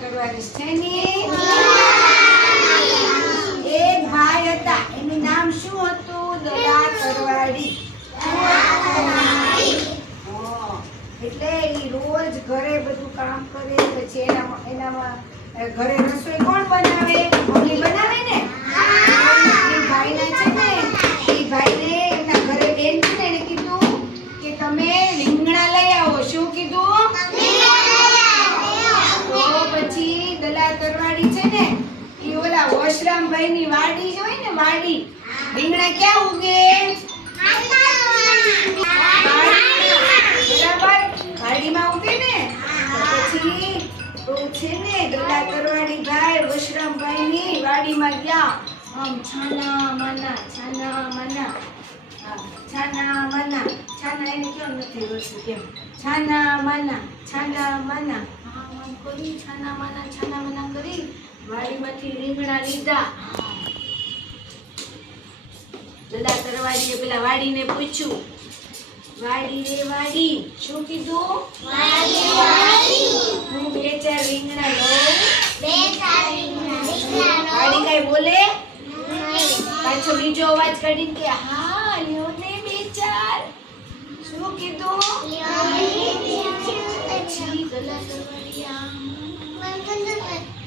કરવાની છે એક ભાઈ હતા. એનું નામ શું હતું? દલા કરવાડી એટલે એ રોજ ઘરે બધું કામ કરે પછી એનામાં એનામાં ઘરે રસોઈ કોણ બનાવે? તરવાડી છે ને, એ ઓલા વશરામભાઈ ની વાડી હોય ને વાડી, રીંગણા ક્યાં ઉગે? વાડીમાં ઉગે ને? પછી છે ને ગલા કરવાડી ભાઈ વશરામભાઈ ની વાડીમાં ગયા. આમ છાના, માના છાના માના. છાના માના. છાના એને કેમ નથી વળતું કેમ? છાના, માના છાના, માના. આમ આમ કરી છાના માના છાના માના કરી વાડીમાંથી રીંગણા લીધા. દલા તરવાડીએ પેલા વાડીને પૂછ્યું વાડી રે વાડી? શું કીધું? હું બે ચાર રીંગણા લઉં. વાડી કઈ બોલે? પાછો બીજો અવાજ કાઢીને કે હા લ્યો ને બે ચાર. શું કીધું? પછી દલા